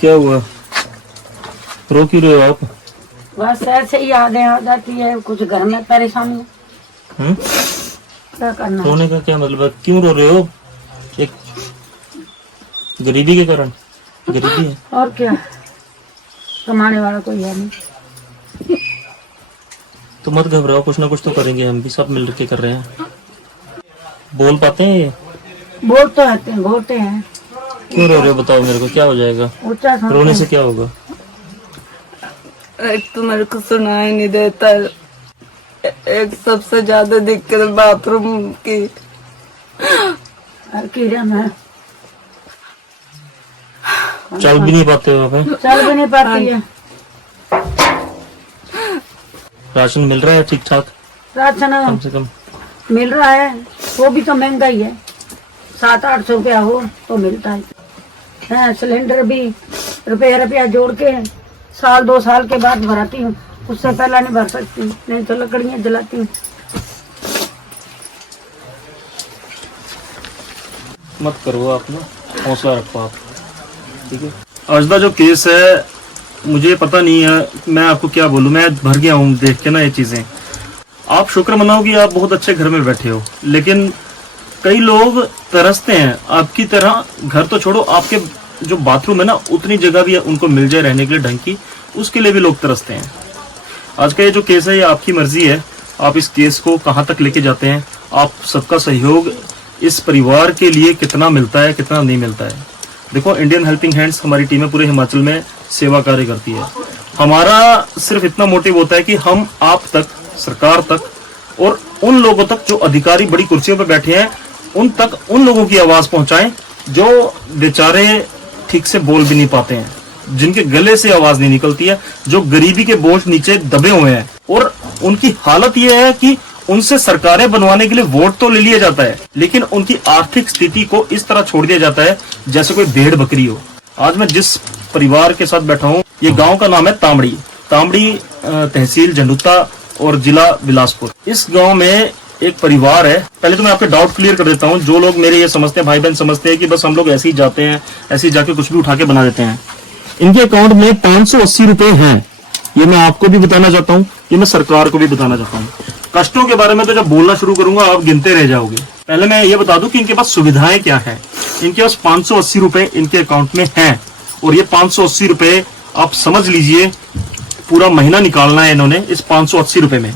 क्या हुआ, रो क्यों रहे हो आप? बस ऐसे ही यादें आ जाती है, कुछ घर में परेशानी। क्या करना? रोने का क्या मतलब है? क्यों रो रहे हो? एक गरीबी के कारण? गरीबी है और क्या, कमाने वाला कोई है नहीं। तो मत घबराओ, कुछ ना कुछ तो करेंगे, हम भी सब मिल के कर रहे हैं। बोल पाते हैं ये? बोल तो आते हैं, बोलते हैं। क्यों रो रहे हो बताओ मेरे को, क्या हो जाएगा? ऊंचा रोने से क्या होगा? एक तो मेरे को सुनाई नहीं देता, एक सबसे ज्यादा दिक्कत बाथरूम की। कीड़ा में चल भी नहीं पाते हो आप? चल भी नहीं पाती है। राशन मिल रहा है ठीक ठाक? राशन कम से कम मिल रहा है, वो भी तो महंगा ही है। 700-800 रुपया हो तो मिलता है। सिलेंडर भी रुपया जोड़ के 1-2 साल के बाद भराती हूँ, उससे पहला नहीं भर सकती, नहीं तो लकड़ियाँ जलाती हूँ। मत करो आप ना, हौसला रखो आप, ठीक है? अजदा जो केस है, मुझे पता नहीं है, मैं आपको क्या बोलूं, मैं भर गया हूं देख के ना ये चीजें। आप शुक्र मनाओ कि आप बहुत अच्छे घर में बैठे हो, लेकिन कई लोग तरसते हैं आपकी तरह। घर तो छोड़ो, आपके जो बाथरूम है ना, उतनी जगह भी उनको मिल जाए रहने के लिए ढंग की, उसके लिए भी लोग तरसते हैं। आज का ये जो केस है, ये आपकी मर्जी है, आप इस केस को कहाँ तक लेके जाते हैं। आप सबका सहयोग इस परिवार के लिए कितना मिलता है, कितना नहीं मिलता है। देखो, इंडियन हेल्पिंग हैंड्स हमारी टीमें पूरे हिमाचल में सेवा कार्य करती है। हमारा सिर्फ इतना मोटिव होता है कि हम आप तक, सरकार तक और उन लोगों तक जो अधिकारी बड़ी कुर्सियों पर बैठे हैं, उन तक उन लोगों की आवाज पहुंचाएं जो बेचारे ठीक से बोल भी नहीं पाते हैं, जिनके गले से आवाज नहीं निकलती है, जो गरीबी के बोझ नीचे दबे हुए हैं। और उनकी हालत यह है कि उनसे सरकारें बनवाने के लिए वोट तो ले लिया जाता है, लेकिन उनकी आर्थिक स्थिति को इस तरह छोड़ दिया जाता है जैसे कोई भेड़ बकरी हो। आज मैं जिस परिवार के साथ बैठा हूँ, ये गांव का नाम है तामड़ी। तामड़ी तहसील झंडुता और जिला बिलासपुर। इस गांव में एक परिवार है। पहले तो मैं आपके डाउट क्लियर कर देता हूँ। जो लोग मेरे ये समझते हैं, भाई बहन समझते हैं कि बस हम लोग ऐसे ही जाते हैं, ऐसे ही जाके कुछ भी उठा के बना देते हैं। इनके अकाउंट में 580 रुपए हैं। ये मैं आपको भी बताना चाहता हूँ, ये मैं सरकार को भी बताना चाहता हूँ। कष्टों के बारे में तो जब बोलना शुरू करूंगा आप गिनते रह जाओगे। पहले मैं ये बता दूं कि इनके पास सुविधाएं क्या है। इनके पास 580 रुपए इनके अकाउंट में हैं, और ये 580 रुपए आप समझ लीजिए पूरा महीना निकालना है इन्होंने इस 580 रुपए में।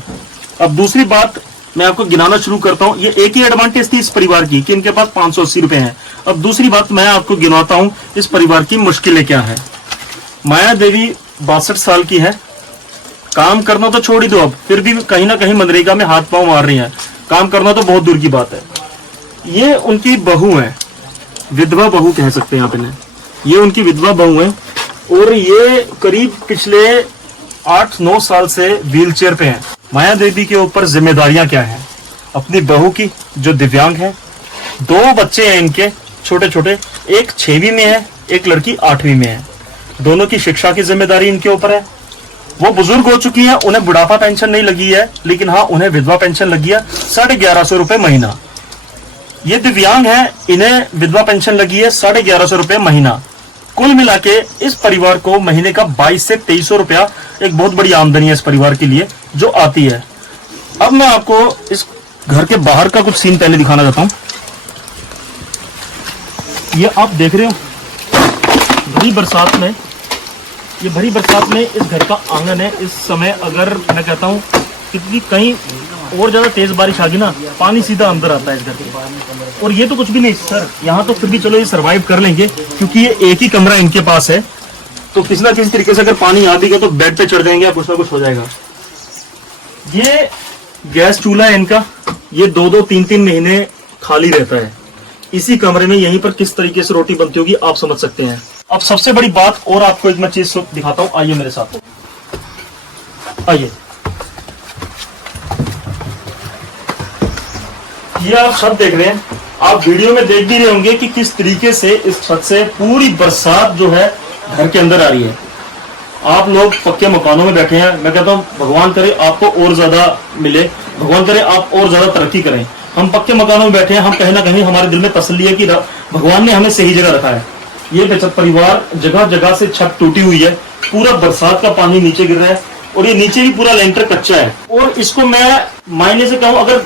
अब दूसरी बात मैं आपको गिनाना शुरू करता हूं। ये एक ही एडवांटेज थी इस परिवार की कि इनके पास 580 रुपए हैं। अब दूसरी बात मैं आपको गिनवाता हूं इस परिवार की मुश्किलें क्या है। माया देवी 62 साल की है। काम करना तो छोड़ ही दो, अब फिर भी कहीं ना कहीं मनरेगा में हाथ पांव मार रही हैं। काम करना तो बहुत दूर की बात है। ये उनकी बहू है, विधवा बहू कह सकते हैं आप इन्हें। ये उनकी विधवा बहू है, और ये करीब पिछले 8-9 साल से व्हील चेयर पे हैं। माया देवी के ऊपर जिम्मेदारियां क्या है? अपनी बहू की जो दिव्यांग है, 2 बच्चे हैं इनके छोटे छोटे, एक 6वीं में है, एक लड़की 8वीं में है। दोनों की शिक्षा की जिम्मेदारी इनके ऊपर है। वो बुजुर्ग हो चुकी हैं, उन्हें बुढ़ापा पेंशन नहीं लगी है, लेकिन हाँ उन्हें विधवा पेंशन लगी है 1150 रुपए महीना। ये दिव्यांग है, इन्हें विधवा पेंशन लगी है 1150 रुपए महीना। कुल मिला के इस परिवार को महीने का 2200 से 2300 रुपया एक बहुत बड़ी आमदनी है इस परिवार के लिए जो आती है। अब मैं आपको इस घर के बाहर का कुछ सीन पहले दिखाना चाहता हूं। ये आप देख रहे हो, भरी बरसात में, ये भरी बरसात में इस घर का आंगन है। इस समय अगर मैं कहता हूँ कितनी कहीं और ज्यादा तेज बारिश आ गई ना, पानी सीधा अंदर आता है इस घर के। और ये तो कुछ भी नहीं सर, यहाँ तो फिर भी चलो ये सरवाइव कर लेंगे, क्योंकि ये एक ही कमरा इनके पास है। तो किसी ना किसी तरीके से अगर पानी आ भी गया तो बेड पे चढ़ जाएंगे, कुछ ना कुछ हो जाएगा। ये गैस चूल्हा है इनका, ये 2-2, 3-3 महीने खाली रहता है। इसी कमरे में यहीं पर किस तरीके से रोटी बनती होगी आप समझ सकते हैं। अब सबसे बड़ी बात और आपको एक मैं चीज दिखाता हूं, आइए मेरे साथ, आइए। ये आप छत देख रहे हैं, आप वीडियो में देख भी रहे होंगे कि किस तरीके से इस छत से पूरी बरसात जो है घर के अंदर आ रही है। आप लोग पक्के मकानों में बैठे हैं, मैं कहता हूं भगवान करे आपको और ज्यादा मिले, भगवान करे आप और ज्यादा तरक्की करें। हम पक्के मकानों में बैठे हैं, हम कहीं ना कहीं हमारे दिल में तसल्ली है कि भगवान ने हमें सही जगह रखा है। ये परिवार जगह जगह से छत टूटी हुई है, पूरा बरसात का पानी नीचे गिर रहा है और ये नीचे भी पूरा लेंटर कच्चा है। और इसको मैं मायने से कहूँ, अगर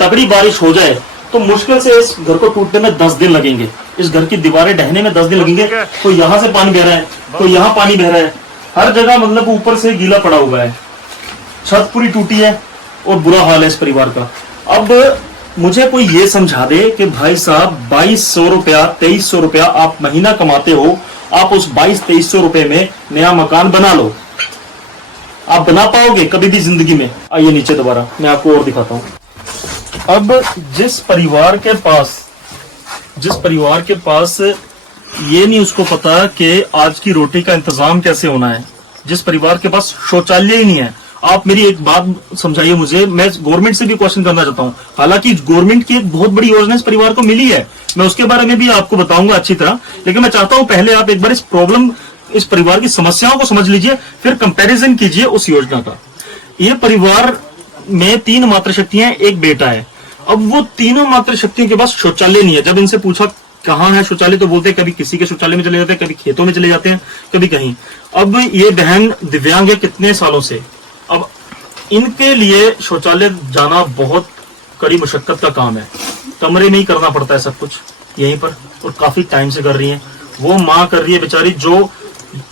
तगड़ी बारिश हो जाए तो मुश्किल से इस घर को टूटने में 10 दिन लगेंगे, इस घर की दीवारें ढहने में 10 दिन लगेंगे। तो यहाँ से पानी बह रहा है, तो यहाँ पानी बह रहा है, हर जगह मतलब ऊपर से गीला पड़ा हुआ है, छत पूरी टूटी है और बुरा हाल है इस परिवार का। अब मुझे कोई ये समझा दे कि भाई साहब 2200 रुपया 2300 रुपया आप महीना कमाते हो, आप उस 2200-2300 रुपए में नया मकान बना लो। आप बना पाओगे कभी भी जिंदगी में? आइए नीचे दोबारा मैं आपको और दिखाता हूं। अब जिस परिवार के पास ये नहीं उसको पता कि आज की रोटी का इंतजाम कैसे होना है, जिस परिवार के पास शौचालय ही नहीं है, आप मेरी एक बात समझाइए मुझे। मैं गवर्नमेंट से भी क्वेश्चन करना चाहता हूं, हालांकि गवर्नमेंट की एक बहुत बड़ी योजना इस परिवार को मिली है, मैं उसके बारे में भी आपको बताऊंगा अच्छी तरह, लेकिन मैं चाहता हूं पहले आप एक बार इस प्रॉब्लम, इस परिवार की समस्याओं को समझ लीजिए, फिर कंपैरिजन कीजिए उस योजना का। ये परिवार में 3 मातृशक्तियां, एक बेटा है। अब वो तीनों मातृशक्तियों के पास शौचालय नहीं है। जब इनसे पूछा कहाँ है शौचालय तो बोलते कभी किसी के शौचालय में चले जाते हैं, कभी खेतों में चले जाते हैं, कभी कहीं। अब ये बहन दिव्यांग है कितने सालों से, अब इनके लिए शौचालय जाना बहुत कड़ी मुशक्कत का काम है, कमरे में ही करना पड़ता है सब कुछ यहीं पर, और काफी टाइम से कर रही है। वो माँ कर रही है बेचारी, जो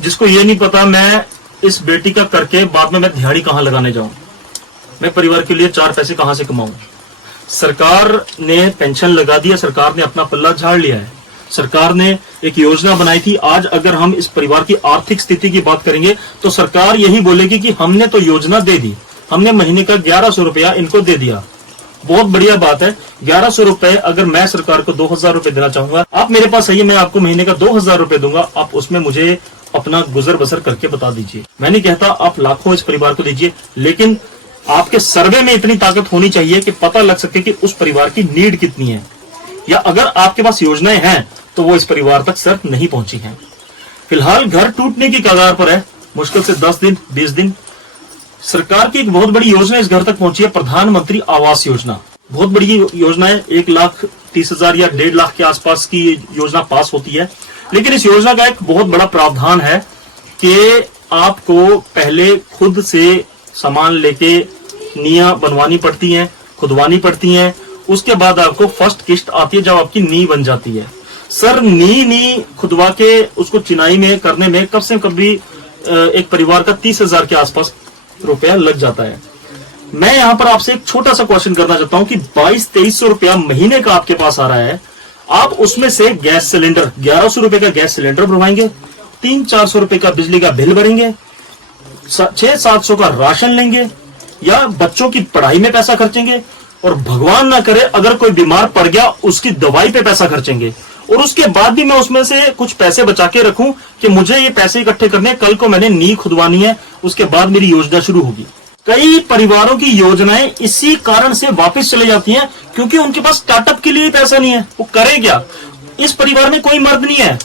जिसको ये नहीं पता मैं इस बेटी का करके बाद में मैं दिहाड़ी कहाँ लगाने जाऊं, मैं परिवार के लिए 4 पैसे कहां से कमाऊं। सरकार ने पेंशन लगा दिया, सरकार ने अपना पल्ला झाड़ लिया है, सरकार ने एक योजना बनाई थी। आज अगर हम इस परिवार की आर्थिक स्थिति की बात करेंगे तो सरकार यही बोलेगी कि हमने तो योजना दे दी, हमने महीने का 1100 रुपया इनको दे दिया। बहुत बढ़िया बात है, 1100 रुपए अगर मैं सरकार को 2000 रुपए देना चाहूंगा, आप मेरे पास आइए, मैं आपको महीने का 2000 रुपए दूंगा, आप उसमें मुझे अपना गुजर बसर करके बता दीजिए। मैं नहीं कहता आप लाखों इस परिवार को दीजिए, लेकिन आपके सर्वे में इतनी ताकत होनी चाहिए कि पता लग सके कि उस परिवार की नीड कितनी है, या अगर आपके पास योजनाएं हैं तो वो इस परिवार तक सिर्फ नहीं पहुंची हैं। फिलहाल घर टूटने की कगार पर है, मुश्किल से 10 दिन 20 दिन। सरकार की एक बहुत बड़ी योजना इस घर तक पहुंची है, प्रधानमंत्री आवास योजना। बहुत बड़ी योजना है, 1,30,000 या 1.5 लाख के आसपास की योजना पास होती है। लेकिन इस योजना का एक बहुत बड़ा प्रावधान है कि आपको पहले खुद से सामान लेके नींव बनवानी पड़ती है, खुदवानी पड़ती है, उसके बाद आपको फर्स्ट किस्त आती है जब आपकी नींव बन जाती है। सर नी खुदवा के उसको चिनाई में करने में कब से कभी एक परिवार का 30,000 के आसपास रुपया लग जाता है। मैं यहाँ पर आपसे एक छोटा सा क्वेश्चन करना चाहता हूँ कि 2200-2300 रुपया महीने का आपके पास आ रहा है, आप उसमें से गैस सिलेंडर 1100 रुपए का गैस सिलेंडर भरवाएंगे, 300-400 रुपए का बिजली का बिल भरेंगे, 600-700 का राशन लेंगे, या बच्चों की पढ़ाई में पैसा खर्चेंगे, और भगवान ना करे अगर कोई बीमार पड़ गया उसकी दवाई पे पैसा खर्चेंगे, और उसके बाद भी मैं उसमें से कुछ पैसे बचा के रखूं कि मुझे ये पैसे इकट्ठे करने, कल को मैंने नींव खुदवानी है, उसके बाद मेरी योजना शुरू होगी। कई परिवारों की योजनाएं इसी कारण से वापस चले जाती हैं क्योंकि उनके पास स्टार्टअप के लिए पैसा नहीं है, वो करे क्या। इस परिवार में कोई मर्द नहीं है,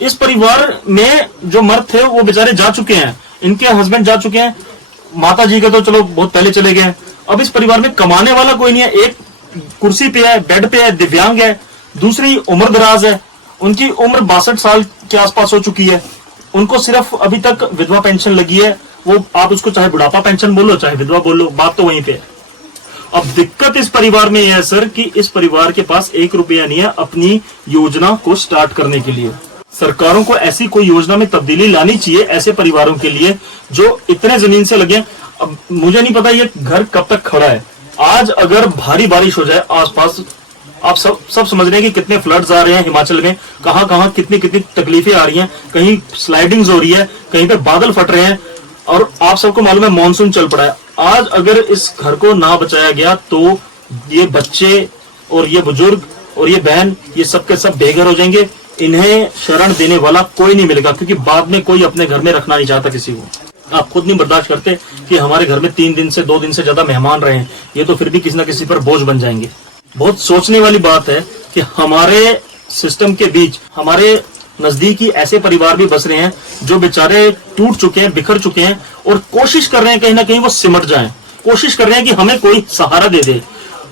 इस परिवार में जो मर्द थे वो बेचारे जा चुके हैं, इनके हस्बैंड जा चुके हैं, माता जी के तो चलो बहुत पहले चले गए। अब इस परिवार में कमाने वाला कोई नहीं है, एक कुर्सी पे है, बेड पे है, दिव्यांग है, दूसरी उम्र दराज है, उनकी उम्र 62 साल के आसपास हो चुकी है, उनको सिर्फ अभी तक विधवा पेंशन लगी है, वो आप उसको चाहे बुढ़ापा पेंशन बोलो चाहे विधवा बोलो, बात तो वहीं पे है। अब दिक्कत इस परिवार में यह है सर कि इस परिवार के पास 1 रुपया नहीं है अपनी योजना को स्टार्ट करने के लिए। सरकारों को ऐसी कोई योजना में तब्दीली लानी चाहिए ऐसे परिवारों के लिए जो इतने जमीन से लगे। अब मुझे नहीं पता ये घर कब तक खड़ा है। आज अगर भारी बारिश हो जाए आसपास, आप सब समझ रहे हैं कि कितने फ्लड्स आ रहे हैं हिमाचल में, कहां कहां कितनी कितनी तकलीफें आ रही हैं, कहीं स्लाइडिंग्स हो रही है, कहीं पे बादल फट रहे हैं, और आप सबको मालूम है मॉनसून चल पड़ा है। आज अगर इस घर को ना बचाया गया तो ये बच्चे और ये बुजुर्ग और ये बहन ये सब के सब बेघर हो जाएंगे। इन्हें शरण देने वाला कोई नहीं मिलेगा क्योंकि बाद में कोई अपने घर में रखना नहीं चाहता किसी को। आप खुद नहीं बर्दाश्त करते कि हमारे घर में 3 दिन से 2 दिन से ज्यादा मेहमान रहे हैं, ये तो फिर भी किसी ना किसी पर बोझ बन जाएंगे। बहुत सोचने वाली बात है कि हमारे सिस्टम के बीच हमारे नजदीकी ऐसे परिवार भी बस रहे हैं जो बेचारे टूट चुके हैं, बिखर चुके हैं, और कोशिश कर रहे हैं कहीं ना कहीं वो सिमट जाएं, कोशिश कर रहे हैं कि हमें कोई सहारा दे दे।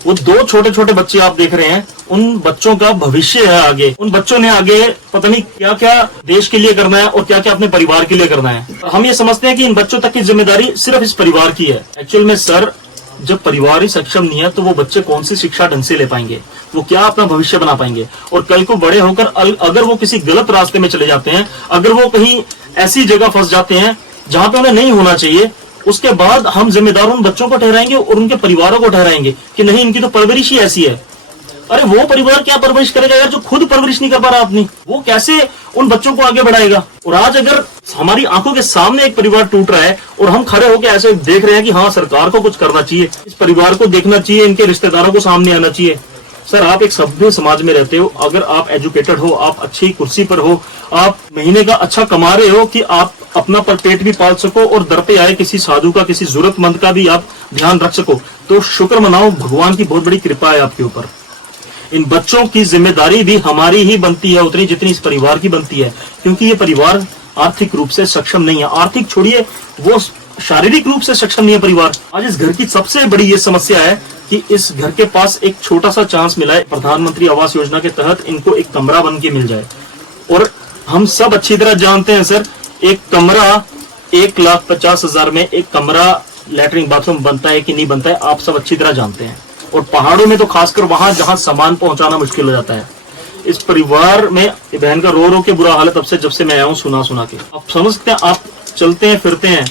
वो 2 छोटे छोटे बच्चे आप देख रहे हैं, उन बच्चों का भविष्य है आगे। उन बच्चों ने आगे पता नहीं क्या क्या देश के लिए करना है और क्या क्या अपने परिवार के लिए करना है। हम ये समझते हैं कि इन बच्चों तक की जिम्मेदारी सिर्फ इस परिवार की है। एक्चुअल में सर, जब परिवार ही सक्षम नहीं है तो वो बच्चे कौन सी शिक्षा ढंग से ले पाएंगे, वो क्या अपना भविष्य बना पाएंगे। और कल को बड़े होकर अगर वो किसी गलत रास्ते में चले जाते हैं, अगर वो कहीं ऐसी जगह फंस जाते हैं जहां पे उन्हें नहीं होना चाहिए, उसके बाद हम जिम्मेदार उन बच्चों को ठहराएंगे और उनके परिवारों को ठहराएंगे कि नहीं, इनकी तो परवरिश ही ऐसी है। अरे वो परिवार क्या परवरिश करेगा यार, जो खुद परवरिश नहीं कर पा रहा अपनी, वो कैसे उन बच्चों को आगे बढ़ाएगा। और आज अगर हमारी आंखों के सामने एक परिवार टूट रहा है और हम खड़े होकर ऐसे देख रहे हैं कि हाँ, सरकार को कुछ करना चाहिए, इस परिवार को देखना चाहिए, इनके रिश्तेदारों को सामने आना चाहिए। सर, आप एक सभ्य समाज में रहते हो, अगर आप एजुकेटेड हो, आप अच्छी कुर्सी पर हो, आप महीने का अच्छा कमा रहे हो कि आप अपना पर पेट भी पाल सको और दर पे आए किसी साधु का, किसी जरूरतमंद का भी आप ध्यान रख सको, तो शुक्र मनाओ, भगवान की बहुत बड़ी कृपा है आपके ऊपर। इन बच्चों की जिम्मेदारी भी हमारी ही बनती है उतनी जितनी इस परिवार की बनती है, क्योंकि ये परिवार आर्थिक रूप से सक्षम नहीं है। आर्थिक छोड़िए, वो शारीरिक रूप से सक्षम नहीं है परिवार। आज इस घर की सबसे बड़ी ये समस्या है कि इस घर के पास एक छोटा सा चांस मिला है, प्रधानमंत्री आवास योजना के तहत इनको एक कमरा बन के मिल जाए। और हम सब अच्छी तरह जानते हैं सर, एक कमरा 1,50,000 में एक कमरा लैट्रिन बाथरूम बनता है कि नहीं बनता है, आप सब अच्छी तरह जानते हैं। और पहाड़ों में तो खासकर वहां जहां सामान पहुंचाना मुश्किल हो जाता है। इस परिवार में बहन का रो रो के बुरा हाल है तब से, जब से मैं आया हूं, सुना के। आप समझ सकते हैं, आप चलते हैं फिरते हैं,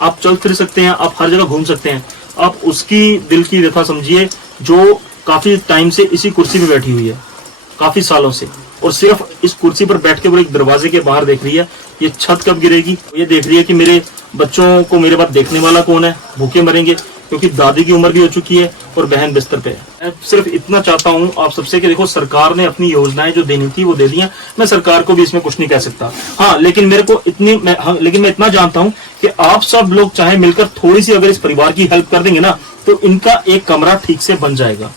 आप चल फिर सकते हैं, आप हर जगह घूम सकते हैं, आप उसकी दिल की व्यथा समझिए जो काफी टाइम से इसी कुर्सी पे बैठी हुई है, काफी सालों से, और सिर्फ इस कुर्सी पर बैठ के वो एक दरवाजे के बाहर देख रही है ये छत कब गिरेगी। ये देख रही है कि मेरे बच्चों को मेरे बाद देखने वाला कौन है, भूखे मरेंगे, क्योंकि दादी की उम्र भी हो चुकी है और बहन बिस्तर पे है। मैं सिर्फ इतना चाहता हूँ आप सबसे कि देखो, सरकार ने अपनी योजनाएं जो देनी थी वो दे दी हैं, मैं सरकार को भी इसमें कुछ नहीं कह सकता। हाँ, लेकिन मैं इतना जानता हूँ कि आप सब लोग चाहे मिलकर थोड़ी सी अगर इस परिवार की हेल्प कर देंगे ना, तो इनका एक कमरा ठीक से बन जाएगा,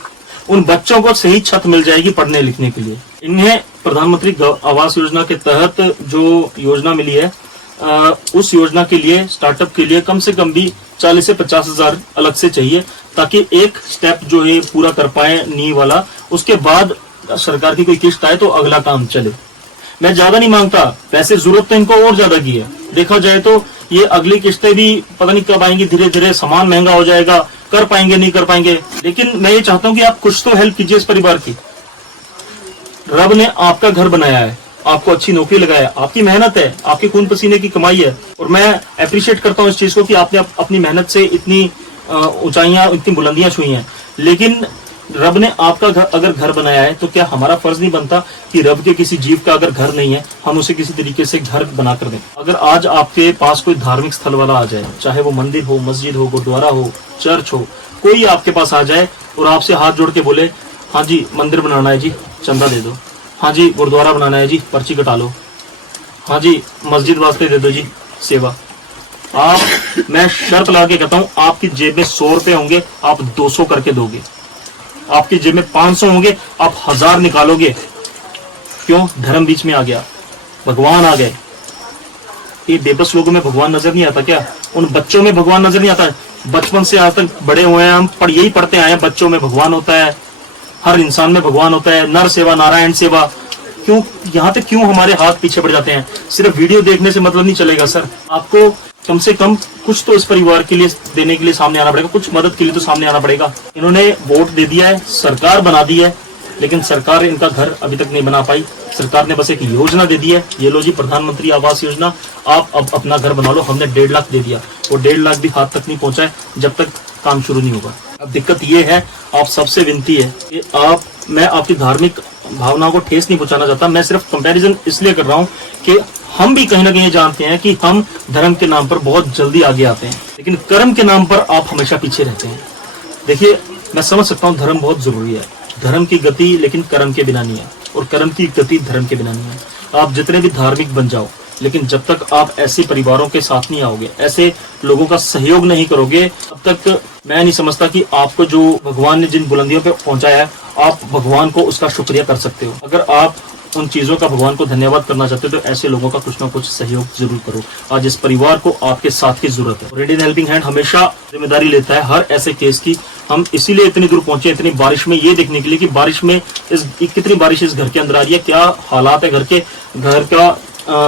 उन बच्चों को सही छत मिल जाएगी पढ़ने लिखने के लिए। इन्हें प्रधानमंत्री आवास योजना के तहत जो योजना मिली है, उस योजना के लिए, स्टार्टअप के लिए कम से कम भी 40 से 50,000 अलग से चाहिए, ताकि एक स्टेप जो है पूरा कर पाए नींव वाला, उसके बाद सरकार की कोई किस्त आए तो अगला काम चले। मैं ज्यादा नहीं मांगता, वैसे जरूरत तो इनको और ज्यादा की है। देखा जाए तो ये अगली किस्तें भी पता नहीं कब आएंगी, धीरे धीरे सामान महंगा हो जाएगा, कर पाएंगे नहीं कर पाएंगे। लेकिन मैं ये चाहता हूँ कि आप कुछ तो हेल्प कीजिए इस परिवार की। रब ने आपका घर बनाया है, आपको अच्छी नौकरी लगाया है, आपकी मेहनत है, आपके खून पसीने की कमाई है, और मैं अप्रिशिएट करता हूँ इस चीज को कि आपने अपनी मेहनत से इतनी ऊंचाइयां, इतनी बुलंदियां छुई हैं। लेकिन रब ने आपका अगर घर बनाया है तो क्या हमारा फर्ज नहीं बनता कि रब के किसी जीव का अगर घर नहीं है, हम उसे किसी तरीके से घर बना कर दें। अगर आज आपके पास कोई धार्मिक स्थल वाला आ जाए, चाहे वो मंदिर हो, मस्जिद हो, गुरुद्वारा हो, चर्च हो, कोई आपके पास आ जाए और आपसे हाथ जोड़ के बोले, हाँ जी मंदिर बनाना है जी, चंदा दे दो, हाँ जी गुरुद्वारा बनाना है जी, पर्ची कटा लो, हाँ जी मस्जिद वास्ते दे दो जी सेवा, मैं शर्त लगा के कहता हूँ, आपकी जेब में 100 रुपए होंगे, आप 200 करके दोगे। आपकी जेब में 500 होंगे, आप 1000 निकालोगे। क्यों? धर्म बीच में आ गया, भगवान आ गए। ये बेबस लोगों में भगवान नजर नहीं आता क्या? उन बच्चों में भगवान नजर नहीं आता? बचपन से आज तक बड़े हुए हैं हम, यही पढ़ते आए हैं, बच्चों में भगवान होता है, हर इंसान में भगवान होता है, नर सेवा नारायण सेवा। क्यों यहाँ तक क्यों हमारे हाथ पीछे पड़ जाते हैं? सिर्फ वीडियो देखने से मतलब नहीं चलेगा सर, आपको कम से कम कुछ तो इस परिवार के लिए देने के लिए सामने आना पड़ेगा, कुछ मदद के लिए तो सामने आना पड़ेगा। इन्होंने वोट दे दिया है, सरकार बना दी है, लेकिन सरकार इनका घर अभी तक नहीं बना पाई। सरकार ने बस एक योजना दे दी है, ये लो जी प्रधानमंत्री आवास योजना, आप अब अपना घर बना लो। हमने 1.5 लाख दे दिया, वो 1.5 लाख भी हाथ तक नहीं पहुंचा है जब तक काम शुरू नहीं होगा। अब दिक्कत ये है, आप सबसे विनती है कि मैं आपकी धार्मिक भावनाओं को ठेस नहीं पहुंचाना चाहता, मैं सिर्फ कंपैरिजन इसलिए कर रहा हूं कि हम भी कहीं ना कहीं जानते हैं कि हम धर्म के नाम पर बहुत जल्दी आगे आते हैं, लेकिन कर्म के नाम पर आप हमेशा पीछे रहते हैं। देखिए, मैं समझ सकता हूँ धर्म बहुत जरूरी है, धर्म की गति लेकिन कर्म के बिना नहीं है, और कर्म की गति धर्म के बिना नहीं है। आप जितने भी धार्मिक बन जाओ, लेकिन जब तक आप ऐसे परिवारों के साथ नहीं आओगे, ऐसे लोगों का सहयोग नहीं करोगे, तब तक मैं नहीं समझता कि आपको जो भगवान ने जिन बुलंदियों पे पहुंचाया है, आप भगवान को उसका शुक्रिया कर सकते हो। अगर आप उन चीजों का भगवान को धन्यवाद करना चाहते हो तो ऐसे लोगों का कुछ ना कुछ सहयोग जरूर करो। आज इस परिवार को आपके साथ की जरूरत है। रेड हेल्पिंग हैंड हमेशा जिम्मेदारी लेता है हर ऐसे केस की। हम इसीलिए इतनी दूर पहुंचे इतनी बारिश में, ये देखने के लिए कि बारिश में कितनी बारिश इस घर के अंदर आ रही है, क्या हालात है घर का,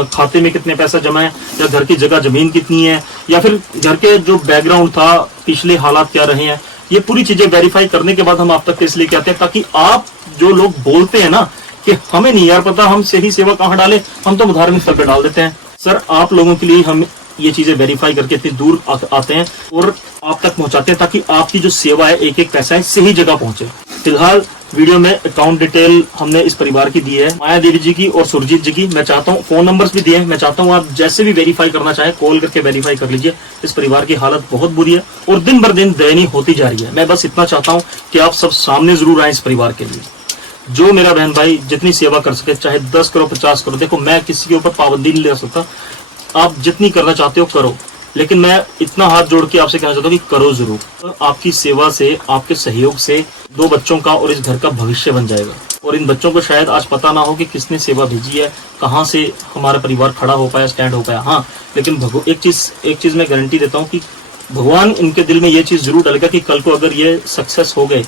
खाते में कितने पैसा जमा है, या घर की जगह जमीन कितनी है, या फिर घर के जो बैकग्राउंड था पिछले हालात क्या रहे हैं। ये पूरी चीजें वेरीफाई करने के बाद हम आप तक केस लेके आते हैं, ताकि आप जो लोग बोलते हैं ना कि हमें नहीं यार पता, हम सही सेवा कहाँ डाले, हम तो धार्मिक स्थल पे डाल देते हैं। सर आप लोगों के लिए हम ये चीजें वेरीफाई करके इतनी दूर आते हैं और आप तक पहुंचाते हैं, ताकि आपकी जो सेवा है एक एक पैसा है सही जगह पहुंचे। फिलहाल वीडियो में अकाउंट डिटेल हमने इस परिवार की दी है, माया देवी जी की और सुरजीत जी की। मैं चाहता हूँ फोन नंबर्स भी दिए हैं, मैं चाहता हूँ आप जैसे भी वेरीफाई करना चाहें कॉल करके वेरीफाई कर लीजिए। इस परिवार की हालत बहुत बुरी है और दिन बर दिन दयनीय होती जा रही है। मैं बस इतना चाहता हूँ कि आप सब सामने जरूर आए इस परिवार के लिए। जो मेरा बहन भाई जितनी सेवा कर सके, चाहे 10 करो 50 करो, देखो मैं किसी के ऊपर पाबंदी नहीं ले सकता, आप जितनी करना चाहते हो करो, लेकिन मैं इतना हाथ जोड़ के आपसे कहना चाहता हूँ कि करो जरूर। तो आपकी सेवा से, आपके सहयोग से 2 बच्चों का और इस घर का भविष्य बन जाएगा। और इन बच्चों को शायद आज पता ना हो कि किसने सेवा भेजी है, कहाँ से हमारा परिवार खड़ा हो पाया, स्टैंड हो पाया। हाँ, लेकिन एक चीज मैं गारंटी देता हूँ कि भगवान इनके दिल में ये चीज जरूर डालेगा कि कल को अगर ये सक्सेस हो गए,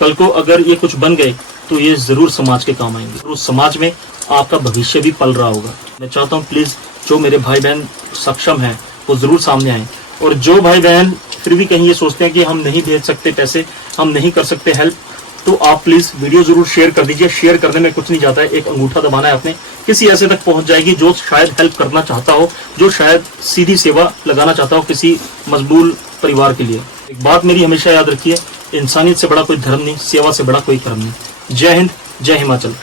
कल को अगर ये कुछ बन गए, तो ये जरूर समाज के काम आएंगे और उस समाज में आपका भविष्य भी पल रहा होगा। मैं चाहता हूँ प्लीज जो मेरे भाई बहन सक्षम हैं वो जरूर सामने आए, और जो भाई बहन फिर भी कहीं ये सोचते हैं कि हम नहीं भेज सकते पैसे, हम नहीं कर सकते हेल्प, तो आप प्लीज वीडियो जरूर शेयर कर दीजिए। शेयर करने में कुछ नहीं जाता है, एक अंगूठा दबाना है आपने, किसी ऐसे तक पहुंच जाएगी जो शायद हेल्प करना चाहता हो, जो शायद सीधी सेवा लगाना चाहता हो किसी मजबूर परिवार के लिए। एक बात मेरी हमेशा याद रखिए, इंसानियत से बड़ा कोई धर्म नहीं, सेवा से बड़ा कोई कर्म नहीं। जय हिंद, जय हिमाचल।